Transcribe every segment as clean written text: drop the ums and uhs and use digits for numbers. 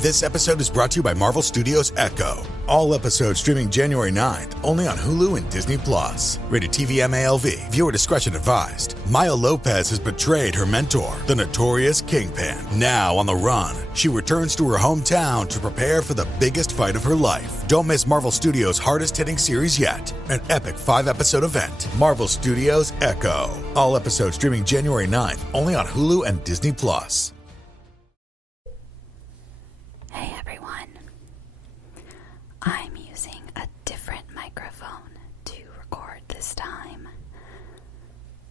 This episode is brought to you by Marvel Studios Echo. All episodes streaming January 9th, only on Hulu and Disney+. Rated TV MALV. Viewer discretion advised. Maya Lopez has betrayed her mentor, the notorious Kingpin. Now on the run, she returns to her hometown to prepare for the biggest fight of her life. Don't miss Marvel Studios' hardest-hitting series yet. An epic 5-episode event. Marvel Studios Echo. All episodes streaming January 9th, only on Hulu and Disney+. Hey everyone, I'm using a different microphone to record this time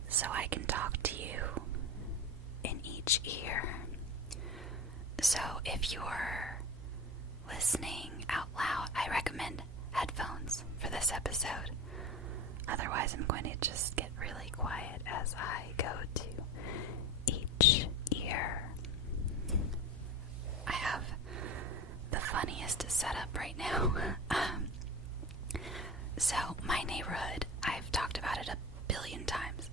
so I can talk to you in each ear. So if you're listening out loud, I recommend headphones for this episode. Otherwise, I'm going to just get really quiet as I go to each ear. I have the funniest setup right now. So my neighborhood, I've talked about it a billion times,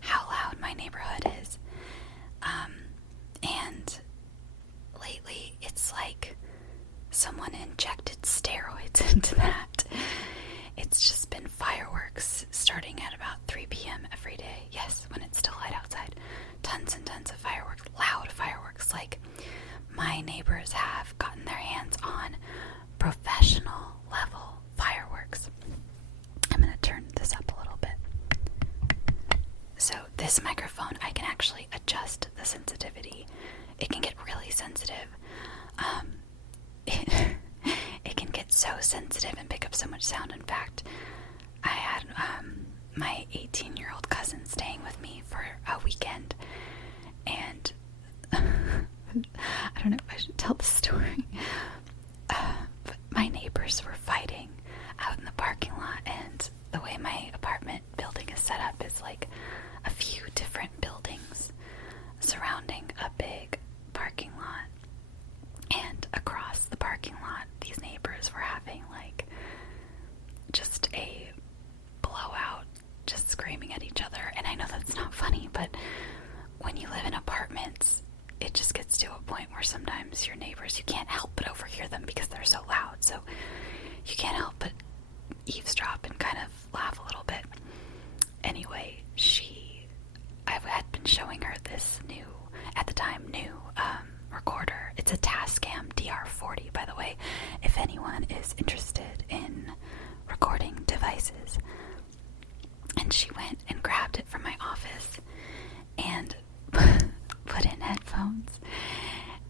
how loud my neighborhood is. And lately it's like someone injected steroids into that. It's just been fireworks starting at about 3 p.m. every day. Yes, when it's still light outside. Tons and tons of fireworks, loud fireworks. Like, my neighbors have gotten their hands on professional level fireworks. I'm going to turn this up a little bit. So this microphone, I can actually adjust the sensitivity. It can get really sensitive. It can get so sensitive and pick up so much sound. In fact, I had my 18-year-old cousin staying with me for a weekend, and I don't know if I should tell the story, but my neighbors were fighting out in the parking lot, and the way my apartment building is set up is like a few different buildings surrounding a big parking lot, and across the parking lot, these neighbors were having like just a blowout, just screaming at each other. And I know that's not funny, but when you live in apartments, it just gets to a point where sometimes your neighbors, you can't help but overhear them because they're so loud. So you can't help but eavesdrop and kind of laugh a little bit. Anyway, I had been showing her this new, at the time, new recorder. It's a Tascam DR40, by the way, if anyone is interested in recording devices. And she went and grabbed it from my office and put in headphones,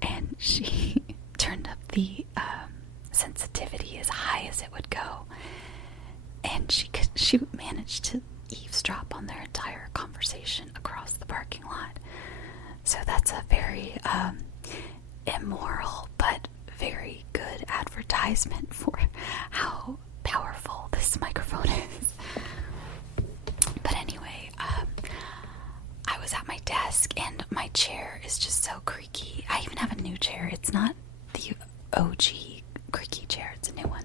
and she turned up the sensitivity as high as it would go, and she managed to eavesdrop on their entire conversation across the parking lot. So that's a very immoral but very good advertisement for how powerful this microphone is. But anyway, I was at my desk and my chair is just so creaky. I even have a new chair. It's not the OG creaky chair, it's a new one.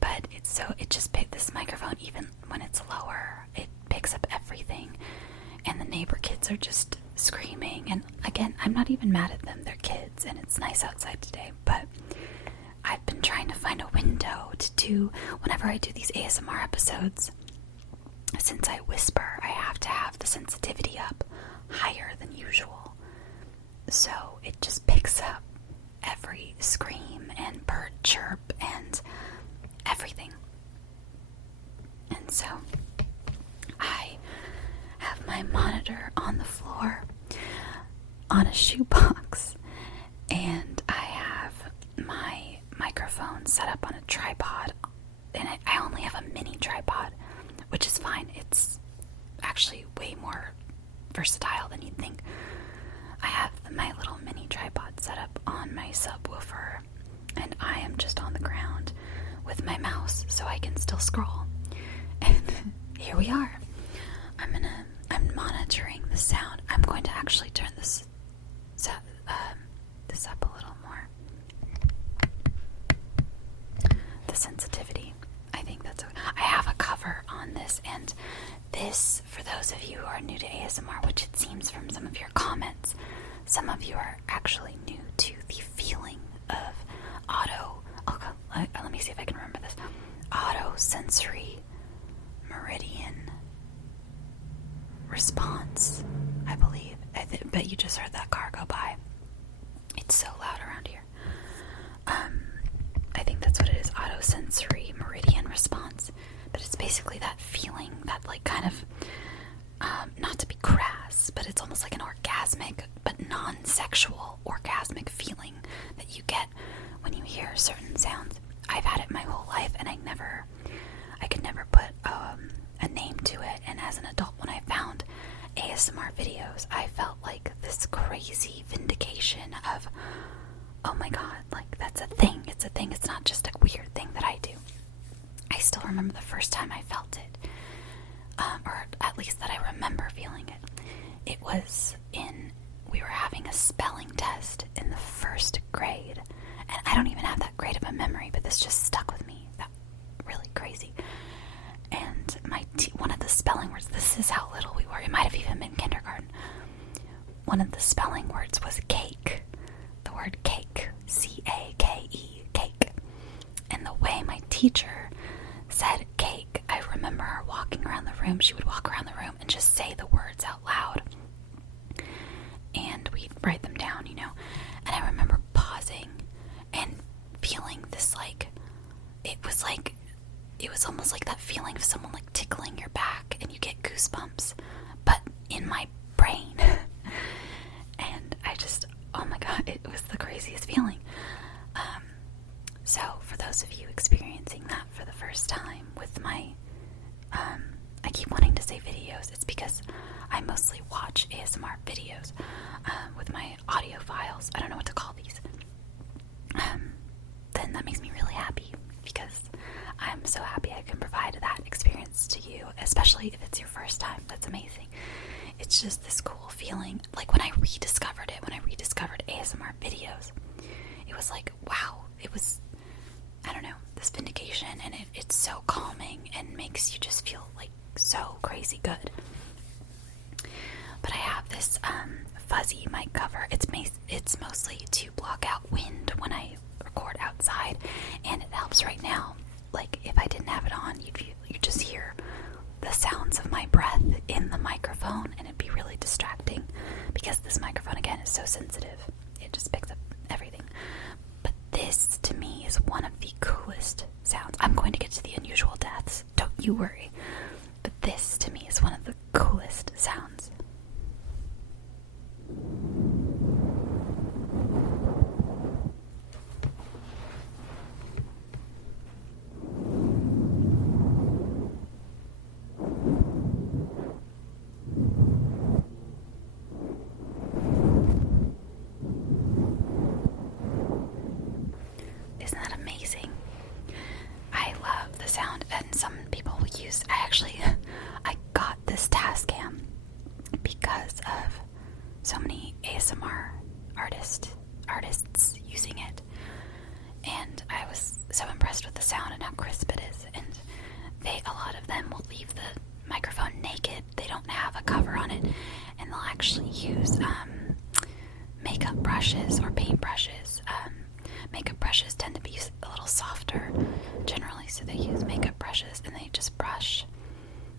But it just picked this microphone, even when it's lower, it picks up everything. And the neighbor kids are just screaming. And again, I'm not even mad at them. They're kids and it's nice outside today. But I've been trying to find a window to do, whenever I do these ASMR episodes, since I whisper, I have to have the sensitivity up higher than usual. So it just picks up every scream and bird chirp and everything. And so I have my monitor on the floor on a shoebox, and I have my microphone set up on a tripod, and I only have a mini tripod, which is fine. It's actually way more versatile than you'd think. I have my little mini tripod set up on my subwoofer, and I am just on the ground with my mouse so I can still scroll. And here we are. I'm monitoring the sound. I'm going to actually turn this up a little more. The sensitivity. I think that's okay. I have a cover on this, and this, for those of you who are new to ASMR, which it seems from some of your comments, some of you are actually new to the let me see if I can remember this. Autosensory meridian response, I believe. But you just heard that car go by. It's so loud around here. I think that's what it is, autosensory meridian response. But it's basically that feeling, that like kind of, not to be crass, but it's almost like an orgasmic, but non-sexual orgasmic feeling that you get when you hear certain sounds. I've had it my whole life, and I could never put a name to it. And as an adult, when I found ASMR videos, I felt like this crazy vindication of, oh my god, like that's a thing. It's a thing. It's not just a weird thing that I do. I still remember the first time I felt it, or at least that I remember feeling it. It was we were having a spelling test in the first grade, and I don't even have that great of a memory, but this just stuck with me. That really crazy. And one of the spelling words, this is how little we were, it might have even been kindergarten. One of the spelling words was cake. The word cake, C-A-K-E, cake. And the way my teacher said cake, I remember her walking around the room. She would walk around the room and just say the words out loud. And we'd write them down, you know. And I remember pausing and feeling this it was almost like that feeling of someone like tickling your back and you get goosebumps, but in my brain. And I just, oh my god, it was the craziest feeling. So for those of you experiencing that for the first time with my, I keep wanting to say videos, it's because I mostly watch ASMR videos with my audio files. I don't know what to call these. Then that makes me really happy, because I'm so happy I can provide that experience to you, especially if it's your first time. That's amazing. It's just this cool feeling. Like when I rediscovered ASMR videos, it was like, wow, it was, I don't know, this vindication, and it's so calming and makes you just feel like so crazy good. But I have this fuzzy mic cover. It's mostly to block out wind when I record outside, and it helps right now. Like if I didn't have it on, you'd just hear the sounds of my breath in the microphone, and it'd be really distracting because this microphone, again, is so sensitive. It just picks up everything. But this, to me, is one of the coolest sounds. I'm going to get to the unusual deaths, don't you worry. But this, to me, is one of the coolest sounds. Isn't that amazing? I love the sound, and some people will use, I got this Tascam because of so many ASMR artists using it, and I was so impressed with the sound and how crisp it is. And a lot of them will leave the microphone naked. They don't have a cover on it, and they'll actually use makeup brushes or paint brushes. Makeup brushes tend to be a little softer generally, so they use makeup brushes and they just brush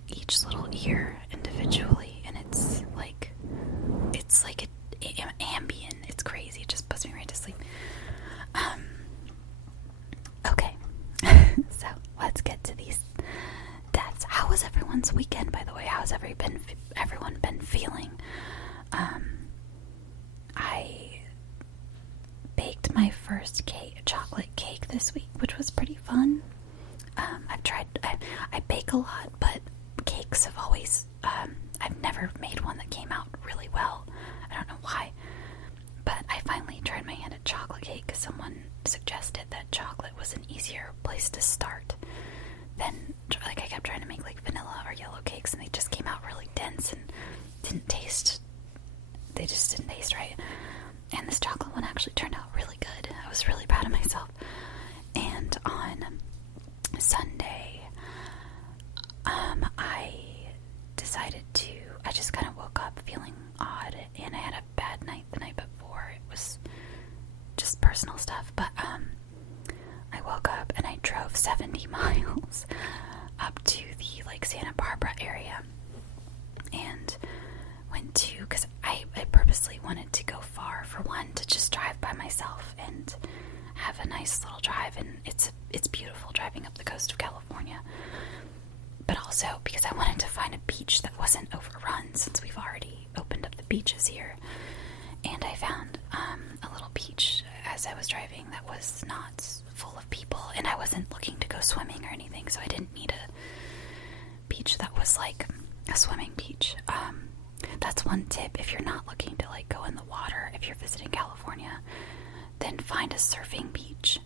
each little ear individually, and it's like ambient. It's crazy. It just puts me right to sleep. Okay. So let's get to these deaths. How was everyone's weekend, by the way? How's everyone been feeling? I baked my first chocolate cake this week, which was pretty fun. I bake a lot, but cakes have always, I've never made one that came out really well. I don't know why, but I finally tried my hand at chocolate cake because someone suggested that chocolate was an easier place to start than, like, I kept trying to make like vanilla or yellow cakes, and they just came out really dense and they just didn't taste right. And this chocolate one actually turned out really good. I was really proud of myself. And on Sunday, I just kind of woke up feeling odd, and I had a bad night the night before. It was just personal stuff, but miles up to the like Santa Barbara area, and went to, because I purposely wanted to go far, for one, to just drive by myself and have a nice little drive, and it's beautiful driving up the coast of California, but also because I wanted to find a beach that wasn't overrun, since we've already opened up the beaches here. And I found a little beach as I was driving that was not full of people, and I wasn't looking to go swimming or anything, so I didn't need a beach that was like a swimming beach. That's one tip: if you're not looking to like go in the water, if you're visiting California, then find a surfing beach.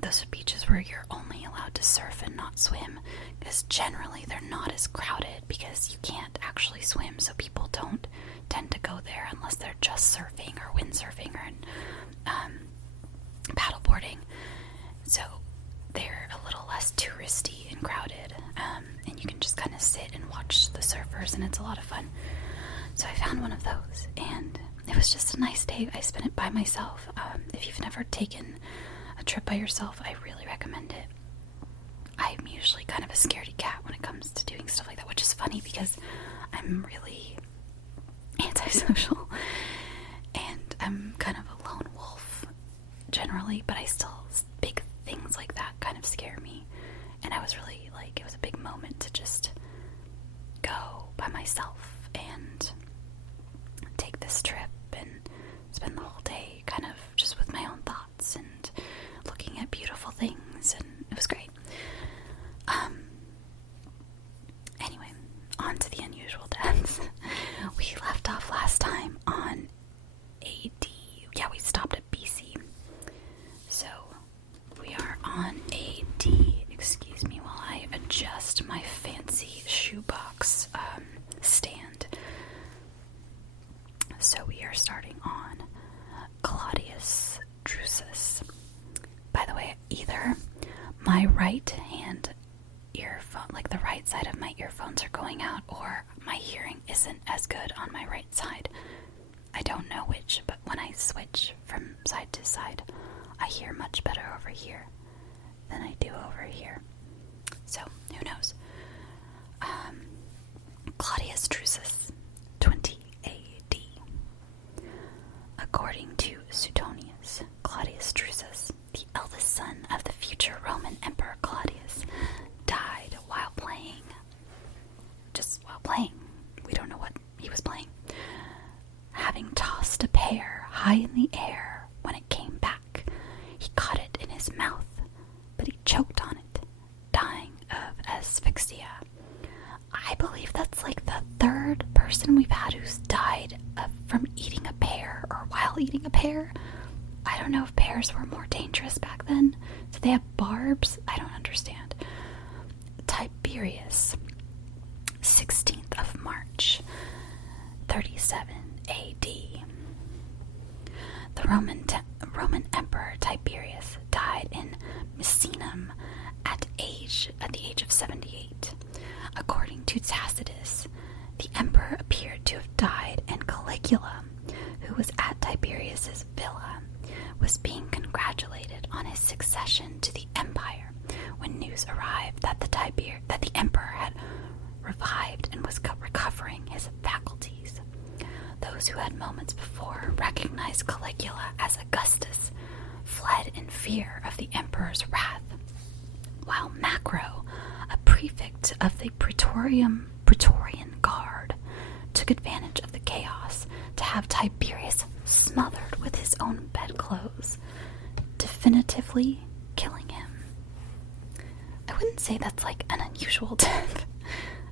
Those are beaches where you're only allowed to surf and not swim, because generally they're not as crowded, because you can't actually swim, so people don't tend to go there unless they're just surfing or windsurfing or paddleboarding. So they're a little less touristy and crowded, and you can just kind of sit and watch the surfers, and it's a lot of fun. So I found one of those, and it was just a nice day. I spent it by myself. If you've never taken a trip by yourself, I really recommend it. I'm usually kind of a scaredy cat when it comes to doing stuff like that, which is funny because I'm really antisocial and I'm kind of a lone wolf generally, but I still, big things like that kind of scare me. And I was really like, it was a big moment to just go by myself and take this trip and spend the whole day kind of just with my own thoughts and looking at beautiful things, and it was great. Anyway, on to the unusual deaths. We left off last time on AD. Yeah, we stopped at BC. So we are on AD. Excuse me while I adjust my fancy shoebox stand. So we are starting on Claudius Drusus. By the way, either my right hand earphone, like the right side of my earphones, are going out, or my hearing isn't as good on my right side. I don't know which, but when I switch from side to side, I hear much better over here than I do over here. So, who knows? Claudius Drusus, 20 AD. According to Suetonius, Claudius Drusus, the eldest son of the future Roman Emperor Claudius, died while playing. Just while playing. We don't know what he was playing. Having tossed a pear high in the air, when it came back, he caught it in his mouth, but he choked on it, dying of asphyxia. I believe that's like the third person we've had who's died from eating a pear or while eating a pear. I don't know if pears were more dangerous back then. Did they have barbs? I don't understand. Tiberius, 16th of March, 37 AD. The Roman Emperor Tiberius died in Misenum at the age of 78. According to Tacitus, the emperor appeared to have died, and Caligula, who was at Tiberius's villa, was being congratulated on his succession to the empire when news arrived that the emperor had revived and was recovering his faculties. Those who had moments before recognized Caligula as Augustus fled in fear of the emperor's wrath, while Macro, a prefect of the Praetorian Guard, took advantage of the chaos to have Tiberius smothered with his own bedclothes, definitively killing him. I wouldn't say that's like an unusual death.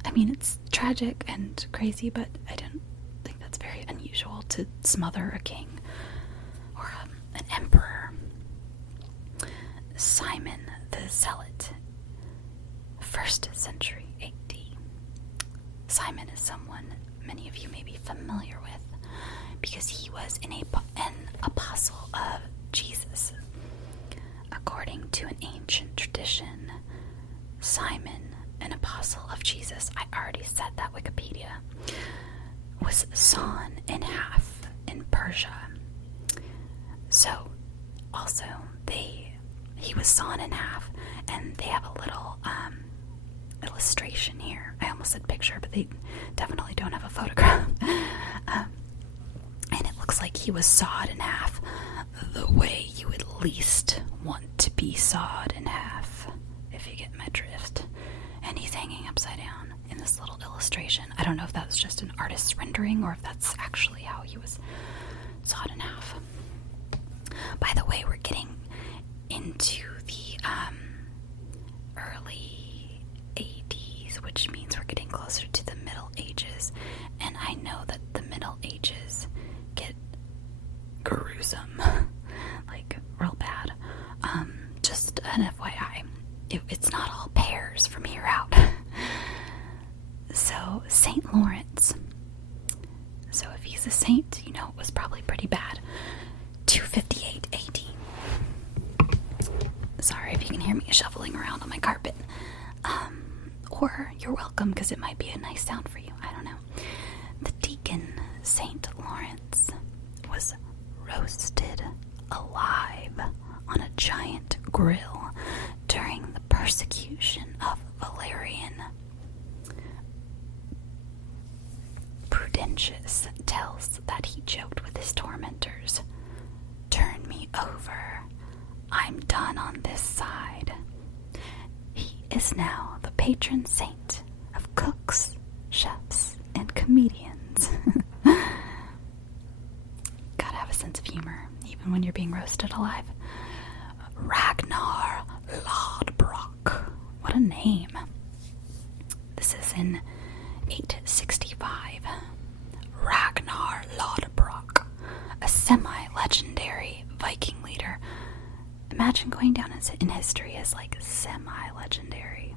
I mean, it's tragic and crazy, but I don't think that's very unusual to smother a king or an emperor. Simon the Zealot, 1st century AD. Simon is someone many of you may be familiar with because he was an apostle of Jesus. According to an ancient tradition, Simon, an apostle of Jesus, I already said that, Wikipedia, was sawn in half in Persia. So, also, they he was sawn in half, and they have a little illustration here. I almost said picture, but they definitely don't have a photograph. And it looks like he was sawed in half the way you would least want to be sawed in half, if you get my drift. And he's hanging upside down in this little illustration. I don't know if that's just an artist's rendering or if that's actually how he was sawed in half. By the way, we're getting into the early 80s, which means we're getting closer to the Middle Ages. And I know that the Middle Ages get gruesome, like real bad. Just an FYI, it's not all pears from here out. So, St. Lawrence. So if he's a saint, you know it was probably pretty bad. 258 AD. Sorry if you can hear me shuffling around on my carpet. Or you're welcome, because it might be a nice sound for you. I don't know. The deacon, St. Lawrence, was roasted alive on a giant grill during the persecution of Valerian. Prudentius tells that he joked with his tormentors, "Turn me over. I'm done on this side." He is now the patron saint of cooks, chefs, and comedians. Gotta have a sense of humor, even when you're being roasted alive. Ragnar Lodbrok. What a name. This is in 865. Ragnar Lodbrok, a semi-legendary Viking leader. Imagine going down in history as like semi-legendary.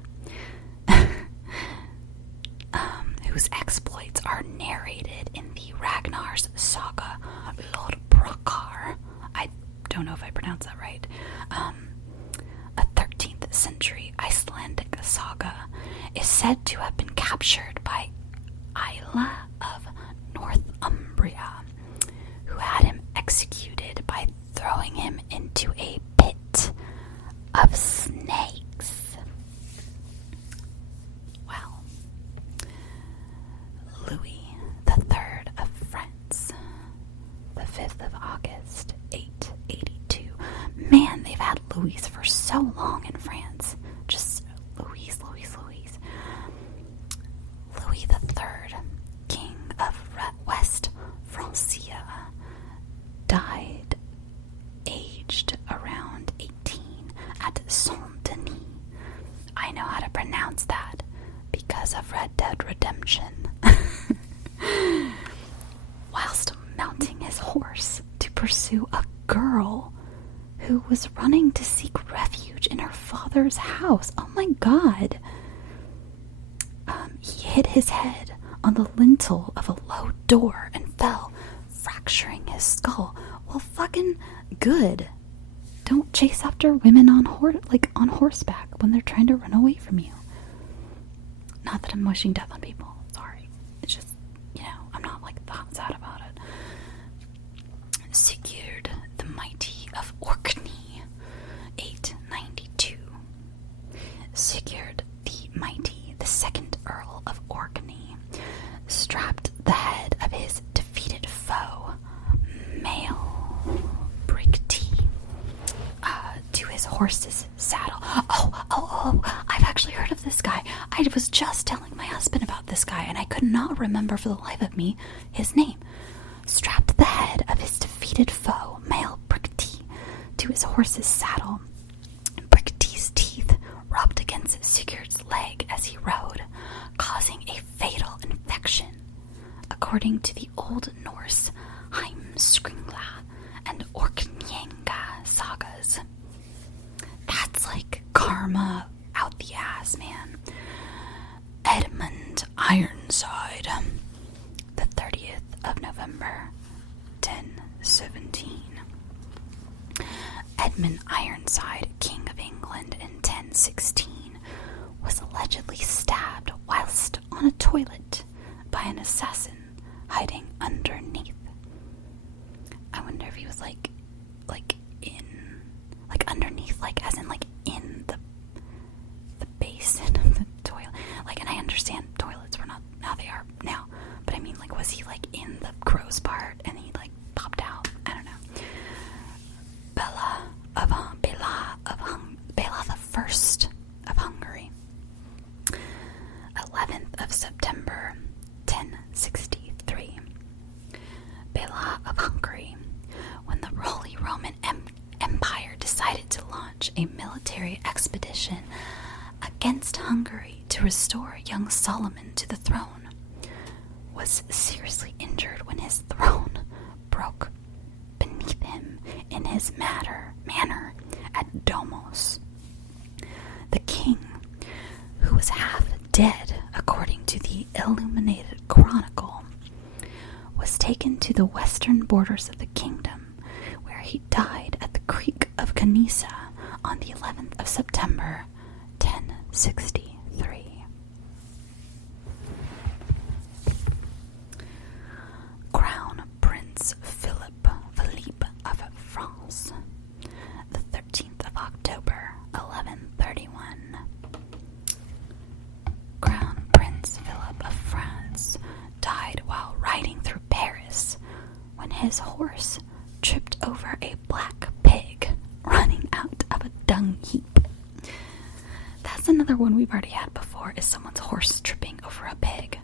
Whose exploits are narrated in the Ragnar's saga Lodbrokar. I don't know if I pronounced that right. A 13th century Icelandic saga is said to have been captured by Isla of Northumbria, who had him executed by throwing him into a pit of snakes. Well, Louis III of France, the 5th of August, 882. Man, they've had Louis for so long in France. Just Louis. Louis III, King of West Francia, died aged around 18 at Saint-Denis. I know how to pronounce that because of Red Dead Redemption. Whilst mounting his horse to pursue a girl who was running to seek refuge in her father's house. Oh my god. He hit his head on the lintel of a low door and fell, fracturing his skull. Well, fucking good. Don't chase after women on horseback when they're trying to run away from you. Not that I'm wishing death on people. Sorry. It's just, I'm not like that sad about it. Sigurd the Mighty of Orkney, 892. Sigurd the Mighty, the second Earl of Orkney, strapped the head of his defeated foe, Male Brigty, to his horse's saddle. Oh, I've actually heard of this guy. I was just telling my husband about this guy, and I could not remember for the life of me his name. Strapped the head of his defeated foe, Male Brigty, to his horse's saddle. Brigty's teeth rubbed against Sigurd's leg as he rode, causing a fatal infection, according to the Old Norse Heimskringla and Orkneyinga sagas. That's like karma out the ass, man. Edmund Ironside, the 30th of November, 1017. Edmund Ironside, King of England in 1016, was allegedly stabbed whilst on a toilet by an assassin hiding underneath. I wonder if he was underneath, as in launch a military expedition against Hungary to restore young Solomon to the throne, was seriously injured when his throne broke beneath him in his manor at Domos. The king, who was half dead according to the Illuminated Chronicle, was taken to the western borders of the kingdom, where he died at the Creek of Canisa on the 11th of September, 1063. Crown Prince Philippe of France, the 13th of October, 1131. Crown Prince Philip of France died while riding through Paris when his horse tripped over a black pig running out of a dung heap. That's another one we've already had before, is someone's horse tripping over a pig.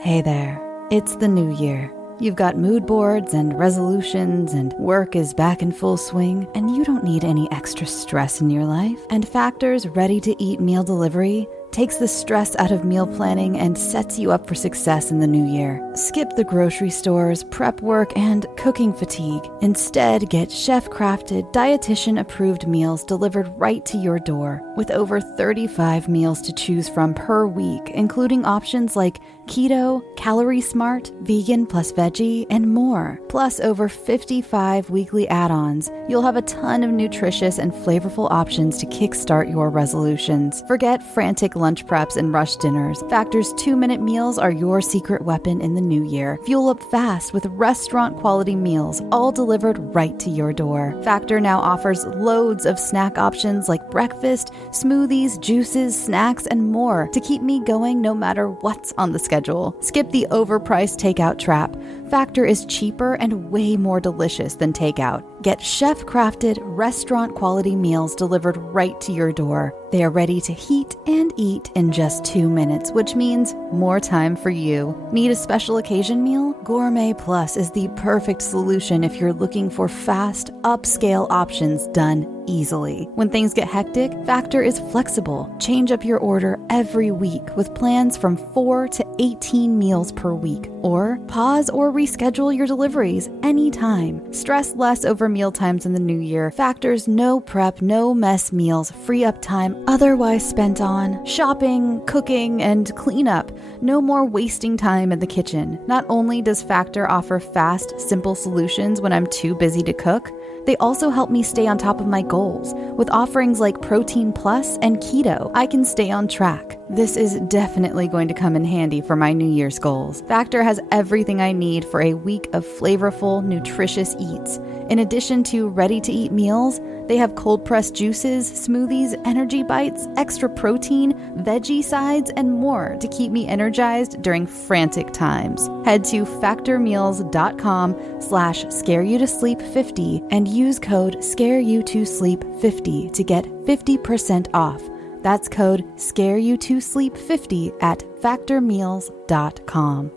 Hey there, it's the new year. You've got mood boards and resolutions, and work is back in full swing, and you don't need any extra stress in your life. And Factor's ready-to-eat meal delivery takes the stress out of meal planning and sets you up for success in the new year. Skip the grocery stores, prep work, and cooking fatigue. Instead, get chef-crafted, dietitian-approved meals delivered right to your door, with over 35 meals to choose from per week, including options like keto, calorie smart, vegan plus veggie, and more. Plus over 55 weekly add-ons. You'll have a ton of nutritious and flavorful options to kickstart your resolutions. Forget frantic lunch preps and rush dinners. Factor's 2-minute meals are your secret weapon in the new year. Fuel up fast with restaurant-quality meals, all delivered right to your door. Factor now offers loads of snack options like breakfast, smoothies, juices, snacks, and more to keep me going no matter what's on the schedule. Skip the overpriced takeout trap. Factor is cheaper and way more delicious than takeout. Get chef-crafted, restaurant-quality meals delivered right to your door. They are ready to heat and eat in just 2 minutes, which means more time for you. Need a special occasion meal? Gourmet Plus is the perfect solution if you're looking for fast, upscale options done easily. When things get hectic, Factor is flexible. Change up your order every week with plans from 4 to 18 meals per week. Or pause or reschedule your deliveries anytime. Stress less over meal times in the new year. Factor's no prep, no mess meals free up time otherwise spent on shopping, cooking, and cleanup. No more wasting time in the kitchen. Not only does Factor offer fast, simple solutions when I'm too busy to cook, they also help me stay on top of my goals. With offerings like Protein Plus and Keto, I can stay on track. This is definitely going to come in handy for my New Year's goals. Factor has everything I need for a week of flavorful, nutritious eats. In addition to ready-to-eat meals, they have cold-pressed juices, smoothies, energy bites, extra protein, veggie sides, and more to keep me energized during frantic times. Head to factormeals.com/scareyoutosleep50 and use code scareyoutosleep50 to get 50% off. That's code scareyoutosleep50 at factormeals.com.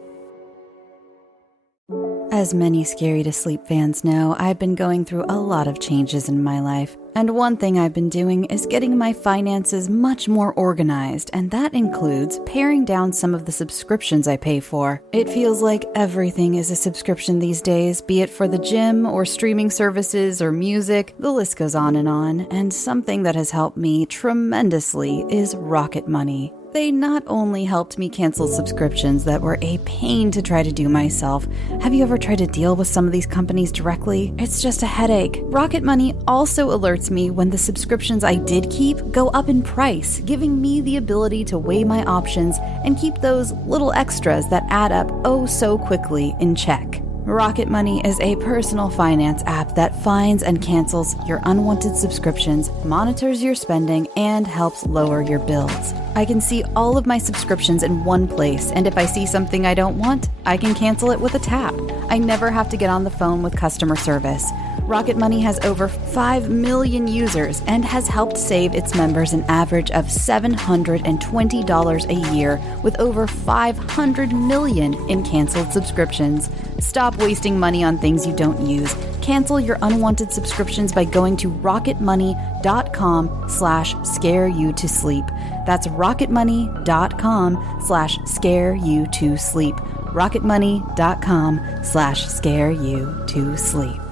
As many Scary to Sleep fans know, I've been going through a lot of changes in my life. And one thing I've been doing is getting my finances much more organized, and that includes paring down some of the subscriptions I pay for. It feels like everything is a subscription these days, be it for the gym or streaming services or music, the list goes on, and something that has helped me tremendously is Rocket Money. They not only helped me cancel subscriptions that were a pain to try to do myself. Have you ever tried to deal with some of these companies directly? It's just a headache. Rocket Money also alerts me when the subscriptions I did keep go up in price, giving me the ability to weigh my options and keep those little extras that add up oh so quickly in check. Rocket Money is a personal finance app that finds and cancels your unwanted subscriptions, monitors your spending, and helps lower your bills. I can see all of my subscriptions in one place, and if I see something I don't want, I can cancel it with a tap. I never have to get on the phone with customer service. Rocket Money has over 5 million users and has helped save its members an average of $720 a year with over 500 million in canceled subscriptions. Stop wasting money on things you don't use. Cancel your unwanted subscriptions by going to rocketmoney.com/scareyoutosleep. That's rocketmoney.com/scareyoutosleep. rocketmoney.com/scareyoutosleep.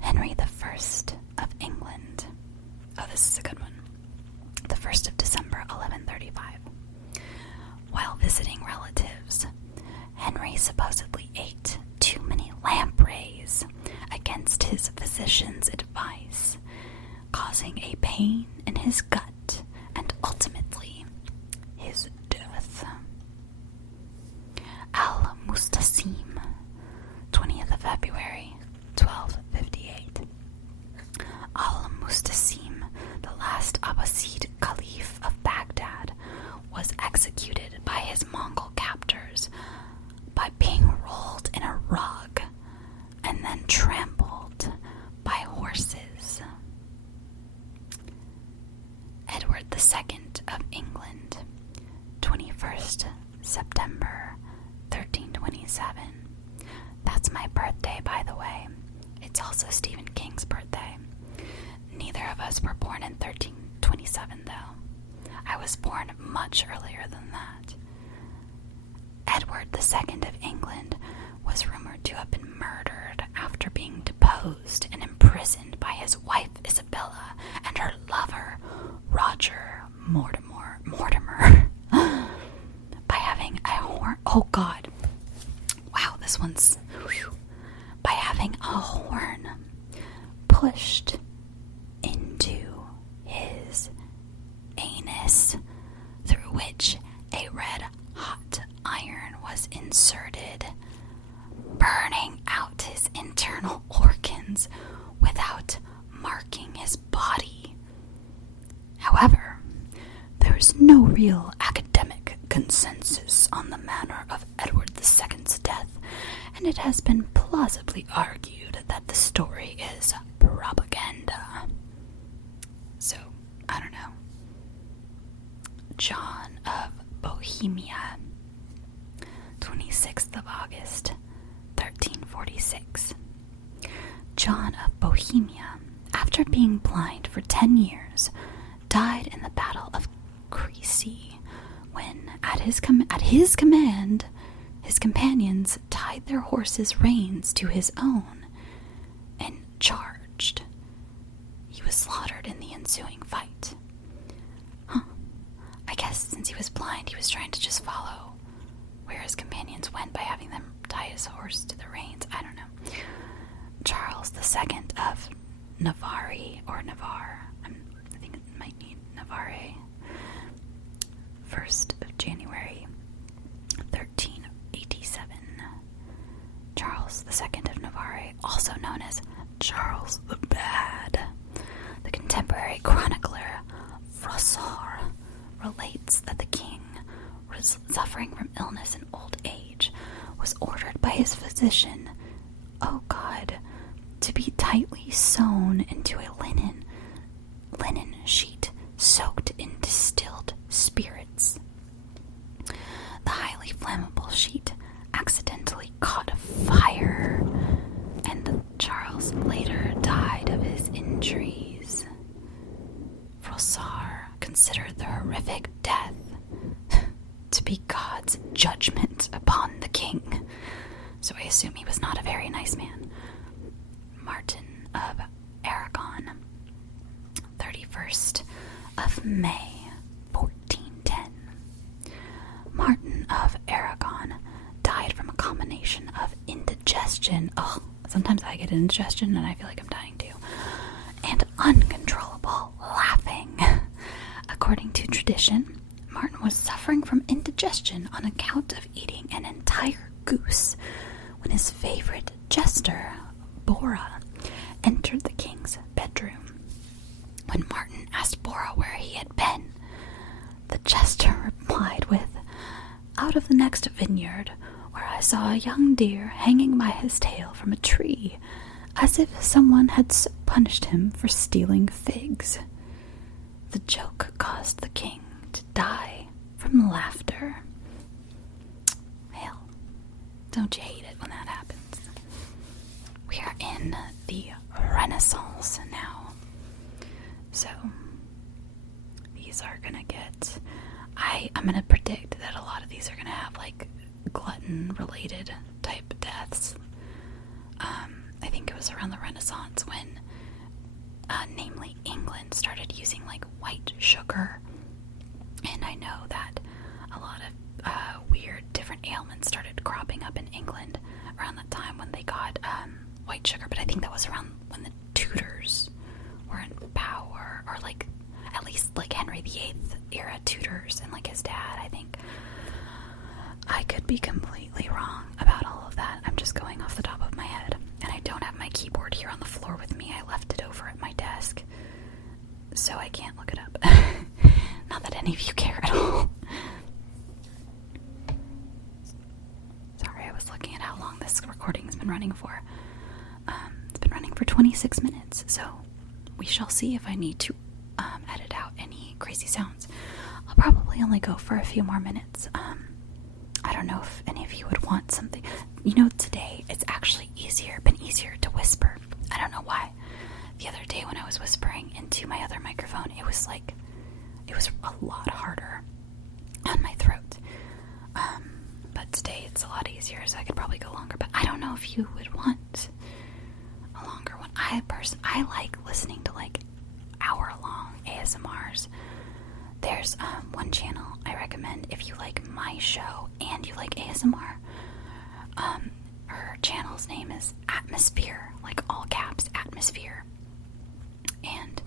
Henry I of England. Oh, this is a good one. The 1st of December, 1135. While visiting relatives, Henry supposedly ate too many lampreys against his physician's advice, causing a pain in his gut and ultimately his death. Al-Mustasim, 20th of February, 1258. Al-Mustasim, the last Abbasid Caliph of Baghdad, was executed by his Mongol captors by being rolled in a rug and then trampled by horses. Edward II of England, 21st September 1327. That's my birthday, by the way. It's also Stephen King's birthday. Neither of us were born in 1327, though. I was born much earlier than that. Edward II of England was rumored to have been murdered after being deposed and imprisoned by his wife Isabella and her lover Roger Mortimer by having a horn. Oh God! Wow, this one's by having a horn pushed into his anus, through which a red hot iron was inserted, burning out his internal organs without marking his body. However, there is no real academic consensus on the manner of Edward II's death, and it has been plausibly argued that the story is propaganda. So, I don't know. John of Bohemia, 26th of August, 1346. John of Bohemia, after being blind for 10 years, died in the Battle of Crécy when, at his command, his companions tied their horses' reins to his own and charged. He was slaughtered in the ensuing fight. I guess since he was blind, he was trying to just follow where his companions went by having them tie his horse to the reins. I don't know. Charles II of Navarre, or Navarre. I think it might need Navarre. 1st of January, 1387. Charles II of Navarre, also known as Charles the Bad. The contemporary chronicler Froissart relates that the king, suffering from illness and old age, was ordered by his physician, oh God, to be tightly sewn into a linen sheet soaked in distilled spirits. The highly flammable sheet accidentally caught fire, and Charles later died of his injuries. Froissart considered the horrific death to be God's judgment upon the king, so I assume he was not a very nice man. Martin of Aragon, 31st of May, 1410. Martin of Aragon died from a combination of indigestion. Oh, sometimes I get indigestion and I feel like I'm dying too. And uncontrollable laughing. According to tradition, Martin was suffering from indigestion on account of eating an entire goose when his favorite jester, Bora, entered the king's bedroom. When Martin asked Bora where he had been, the jester replied with, "Out of the next vineyard, where I saw a young deer hanging by his tail from a tree, as if someone had so punished him for stealing figs." The joke caused the king to die from laughter. Well, don't you hate it when that happens? in the Renaissance now. So these are gonna get, I'm gonna predict that a lot of these are gonna have like glutton related type deaths. I think it was around the Renaissance when namely England started using like white sugar, and I know that a lot of weird different ailments started cropping up in England around that time when they got white sugar. But I think that was around when the Tudors were in power, or like at least like Henry VIII era Tudors and like his dad. I think I could be completely wrong about all of that. I'm just going off the top of my head, and I don't have my keyboard here on the floor with me. I left it over at my desk, so I can't look it up. Not that any of you care at all. Sorry, I was looking at how long this recording's been running for. It's been running for 26 minutes, so we shall see if I need to edit out any crazy sounds. I'll probably only go for a few more minutes. I don't know if any of you would want something. You know, today it's actually been easier to whisper. I don't know why. The other day when I was whispering into my other microphone, it was a lot harder on my throat. But today it's a lot easier, so I could probably go longer. But I don't know if you would want a longer one. I like listening to like hour-long ASMRs. There's one channel I recommend if you like my show and you like ASMR. Her channel's name is Atmosphere, like all caps, Atmosphere. And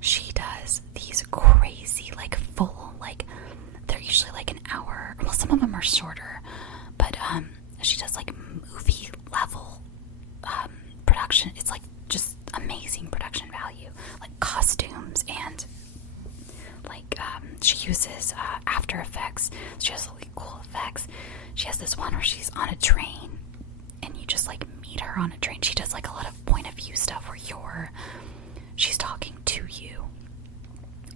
she does these crazy, like full, like they're usually like an hour. Well, some of them are shorter, but she does like movie level production. It's like just amazing production value, like costumes, and like she uses After Effects. She has really cool effects. She has this one where she's on a train and you just like meet her on a train. She does like a lot of point of view stuff where she's talking to you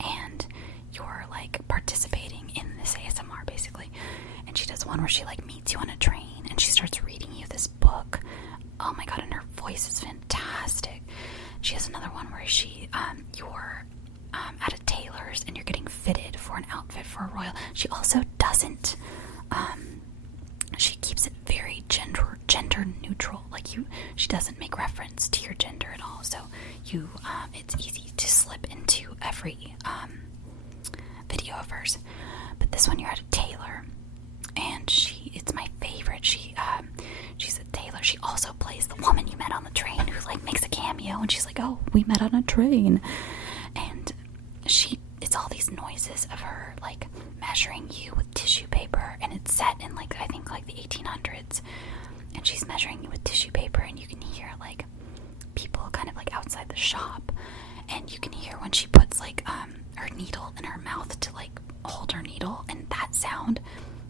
and you're like participating in this ASMR basically. And she does one where she like meets you on a train and she starts reading you this book. Oh my god, and her voice is fantastic. She has another one where you're at a tailor's and you're getting fitted for an outfit for a royal. She also doesn't, she keeps it very gender neutral. Like she doesn't make reference to your gender at all. So it's easy to slip into every video of hers. But this one, you're at a tailor, and it's my favorite. She's a tailor. She also plays the woman you met on the train who like makes a cameo, and she's like, "Oh, we met on a train," and it's all these noises of her like measuring you with tissue paper, and it's set in like I think like the 1800s, and she's measuring you with tissue paper, and you can hear like people kind of like outside the shop, and you can hear when she puts like her needle in her mouth to like hold her needle, and that sound,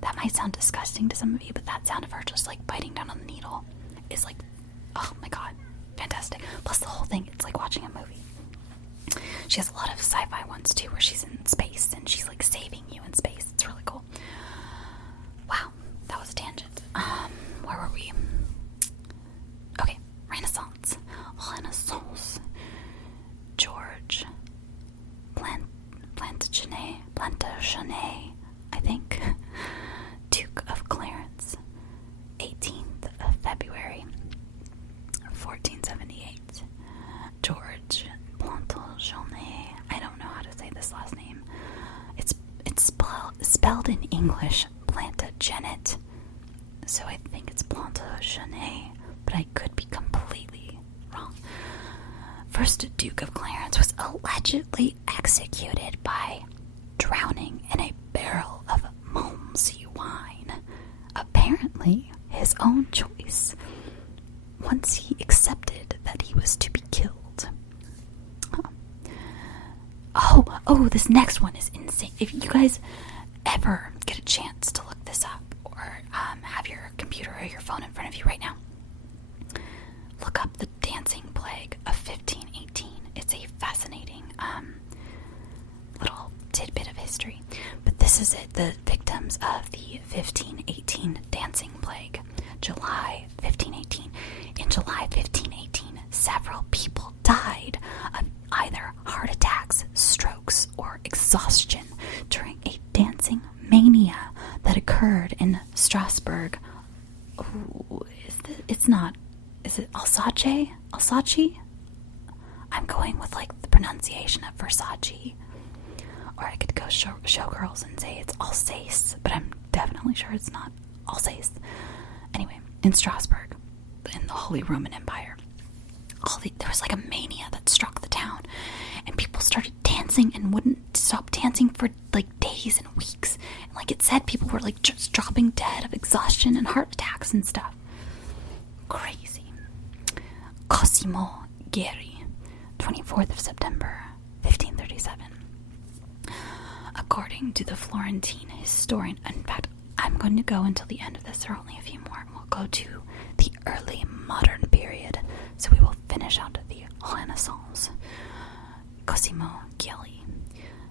that might sound disgusting to some of you, but that sound of her just like biting down on the needle is like, oh my god, fantastic. Plus the whole thing, it's like watching a movie. She has a lot of sci-fi ones too, where she's in space and she's like saving you in space. It's really cool. Wow, that was a tangent. Where were we? Okay, Renaissance. George Plantagenet, I think. Duke of Clarence, 18th of February, 1478. George Plantagenet. I don't know how to say this last name. It's spelled in English Plantagenet, so I think it's Plantagenet, but I could be completely wrong. First Duke of Clarence was allegedly executed by drowning in a barrel of Malmsey wine. Apparently his own choice, once he accepted that he was to be killed. Oh, this next one is insane. If you guys ever get a chance to look this up, or have your computer or your phone in front of you right now, look up the dancing plague of 1518. It's a fascinating little tidbit of history. But this is it, the victims of the 1518 dancing plague. July 1518. In July 1518, several people died of either heart attacks, strokes, or exhaustion during a dancing mania that occurred in Strasbourg. Ooh, is it Alsace? Alsace? I'm going with like the pronunciation of Versace. Or I could go showgirls and say it's Alsace, but I'm definitely sure it's not Alsace. Anyway, in Strasbourg, in the Holy Roman Empire, there was like a mania that struck the town, and people started dancing and wouldn't stop dancing for like days and weeks. And like it said, people were like just dropping dead of exhaustion and heart attacks and stuff. Crazy. Cosimo Geri, 24th of September, 1537. According to the Florentine historian, in fact, I'm going to go until the end of this. There are only a few more, and we'll go to the early modern period. So we will finish out the Renaissance. Cosimo Geri,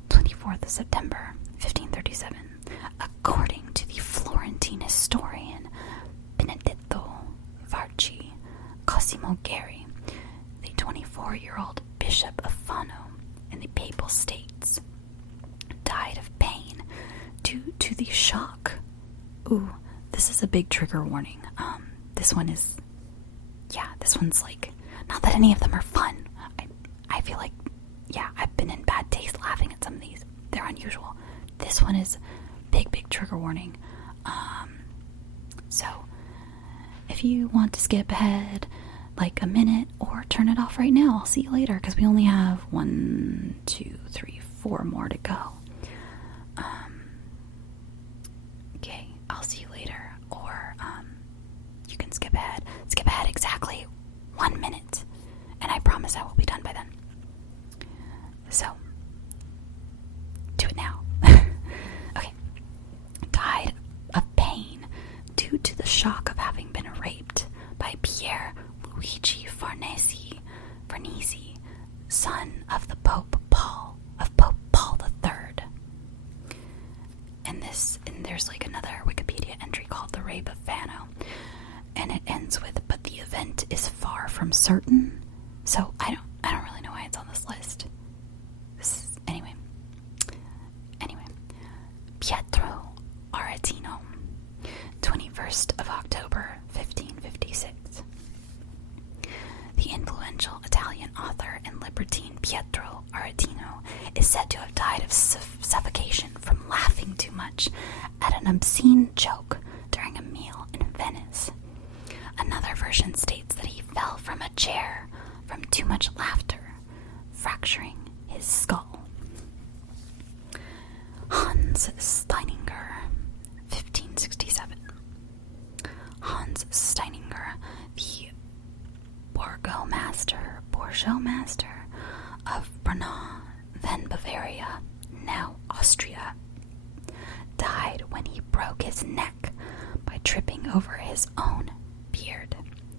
24th of September, 1537. According to the Florentine historian Benedetto Varchi, Cosimo Geri, the 24-year-old bishop of Fano in the Papal States, died of pain due to the shock. Ooh, this is a big trigger warning. This one's like, not that any of them are fun. I feel like, I've been in bad taste laughing at some of these. They're unusual. This one is big trigger warning. So, if you want to skip ahead like a minute or turn it off right now, I'll see you later, because we only have 1, 2, 3, 4 more to go. Okay, I'll see you later, or you can skip ahead exactly 1 minute, and I promise I will be done by then. So, do it now. Okay. Died of pain due to the shock of having been raped by Pier Luigi Farnese, son of the Pope Paul III. And there's like another Wikipedia entry called The Rape of Fano, and it ends with, but the event is far from certain. So I don't really know why it's on this list. Anyway. Pietro Aretino, 21st of October, 1556. The influential Italian author and libertine Pietro Aretino is said to have died of suffocation from laughing too much at an obscene joke during a meal in Venice. Another version states that he fell from a chair from too much laughter, fracturing his skull. Hans Steininger, 1567. Hans Steininger, the Borgau-master of Brno, then Bavaria, now Austria, died when he broke his neck by tripping over his own beard.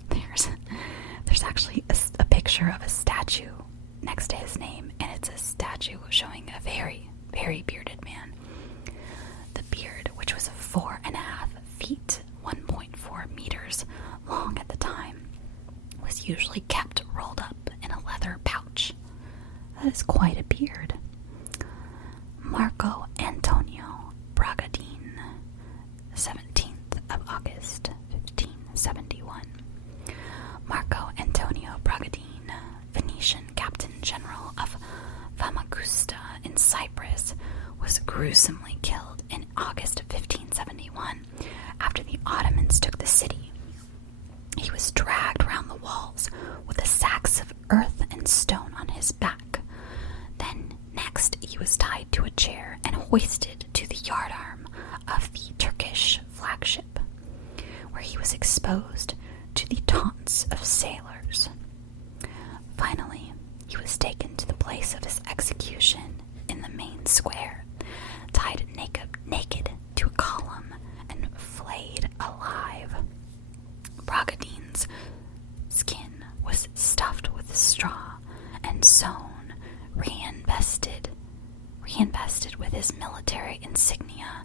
There's actually a picture of a statue next to his name, and it's a statue showing a very, very bearded man. The beard, which was 4.5 feet, 1.4 meters long at the time, was usually kept rolled up in a leather pouch. That is quite a beard. Marco Antonio Bragadin, 17th of August, 1571. Marco Antonio Bragadin, Venetian Captain General of Famagusta in Cyprus, was gruesomely killed in August of 1571 after the Ottomans took the city. He was dragged around the walls with the sacks of earth and stone on his back. Then next he was tied to a chair and hoisted to the yardarm of the Turkish flagship, where he was exposed to the taunts of sailors. Finally, he was taken to the place of his execution in the main square, tied naked to a column and flayed alive. Bragadin's skin was stuffed with straw and sewn, reinvested with his military insignia,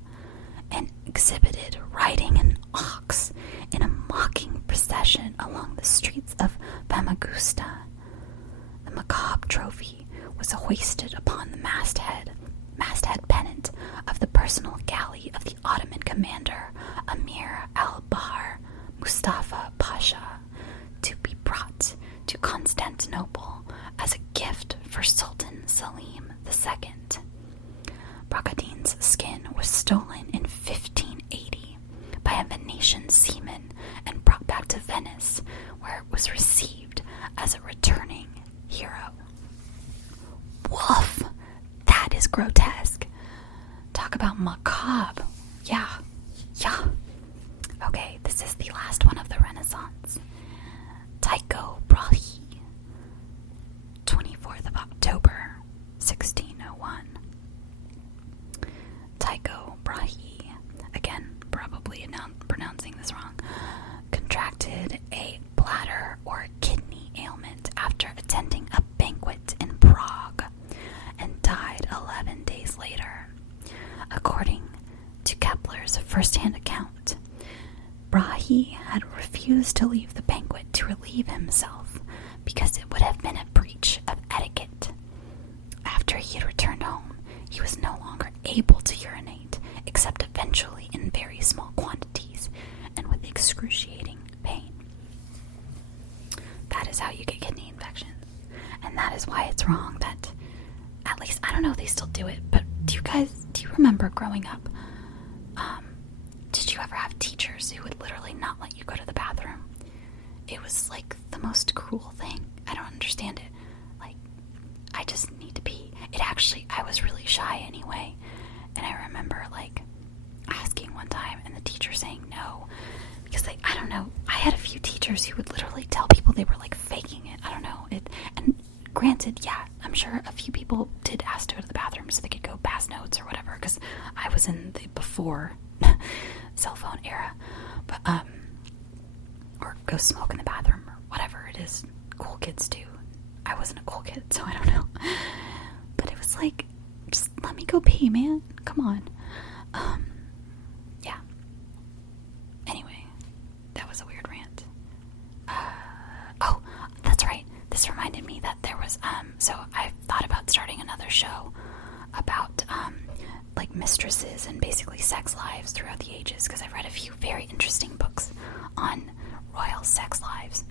and exhibited riding an ox in a mocking procession along the streets of Famagusta trophy was hoisted upon the masthead pennant of the personal galley of the Ottoman commander Amir al-Bahr Mustafa Pasha, to be brought to Constantinople as a gift for Sultan Selim II. Bragadin's skin was stolen in 1580 by a Venetian seaman and brought back to Venice, where it was received as a returning hero. Woof! That is grotesque. Talk about macabre. Yeah. Okay, this is the last one of the Renaissance. Tycho Brahe, 24th of October, 1601. Tycho Brahe, again, probably pronouncing this wrong, contracted a bladder or kidney ailment after attending a banquet in Prague and died 11 days later. According to Kepler's first-hand account, Brahe had refused to leave the banquet to relieve himself because it would have been a breach of etiquette. After he had returned home, he was no longer able to urinate, except eventually in very small quantities and with excruciating pain. That is how you get kidney infections. And that is why it's wrong that, at least, I don't know if they still do it, but do you remember growing up, did you ever have teachers who would literally not let you go to the bathroom? It was like the most cruel thing. I don't understand it. Like, I just need to pee. I was really shy anyway, and I remember like asking one time and the teacher saying no, because I don't know, I had a few teachers who would literally tell people they were like faking it. I don't know it. And granted, yeah, I'm sure a few people did ask to go to the bathroom so they could go pass notes or whatever, because I was in the before cell phone era, but or go smoke in the bathroom or whatever it is cool kids do. I wasn't a cool kid, so I don't know, but it was like, just let me go pee, man, come on. Yeah, anyway, that was a weird rant. Oh, that's right, this reminded me that there was so I thought about starting another show about like mistresses and basically sex lives throughout the ages, because I've read a few very interesting books on royal sex lives,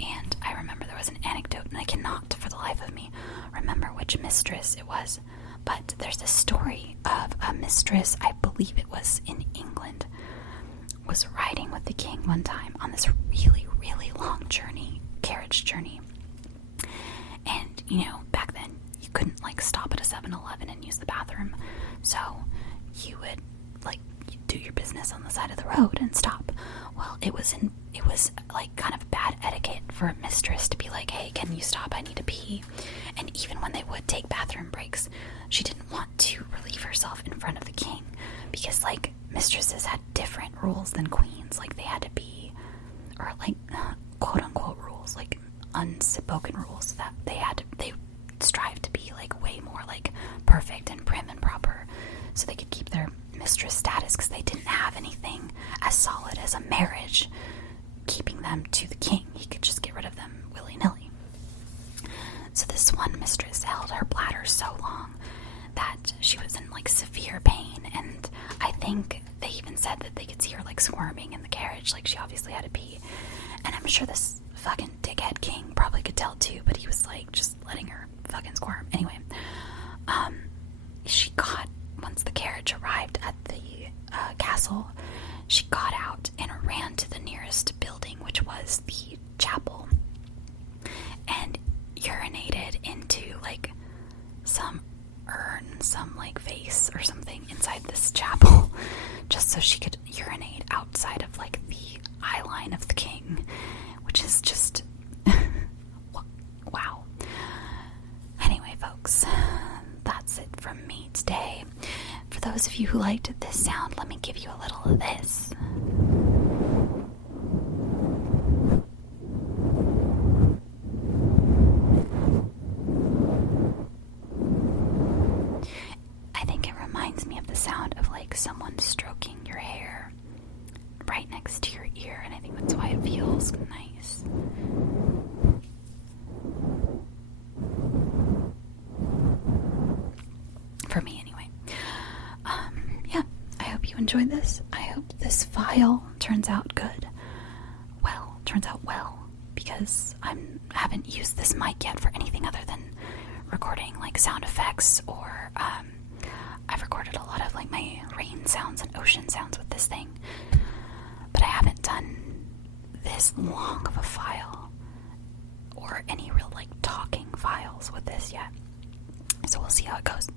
and I remember there was an anecdote, and I cannot for the life of me remember which mistress it was, but there's a story of a mistress, I believe it was in England, was riding with the king one time on this really, really long carriage journey, and you know, back then you couldn't like stop at a 7-Eleven and use the bathroom, so you would like do your business on the side of the road and stop. Well, it was like kind of bad etiquette for a mistress to be like, hey, can you stop? I need to pee. And even when they would take bathroom breaks, she didn't want to relieve herself in front of the king, because like mistresses had different rules than queens. Like they had to be, or like quote unquote rules, like unspoken rules, that they strive to be like way more like perfect and prim and proper, so they could keep their mistress status, because they didn't have anything as solid as a marriage keeping them to the king. He could just get rid of them willy-nilly. So this one mistress held her bladder so long that she was in like severe pain, and I think they even said that they could see her like squirming in the carriage, like she obviously had to pee. And I'm sure this fucking dickhead king probably could tell too, but he was like just letting her fucking squirm. Anyway, once the carriage arrived at the castle, she got out and ran to the nearest building, which was the chapel, and urinated into like some urn, some like vase or something inside this chapel, just so she could urinate outside of like the eye line of the king, which is just wow. Anyway, folks, that's it from me today. For those of you who liked this sound, let me give you a little of this. I think it reminds me of the sound of like someone stroking your hair right next to your ear, and I think that's why it feels nice. enjoyed this. I hope this file turns out good. Turns out well, because I haven't used this mic yet for anything other than recording like sound effects, or I've recorded a lot of like my rain sounds and ocean sounds with this thing, but I haven't done this long of a file or any real like talking files with this yet. So we'll see how it goes.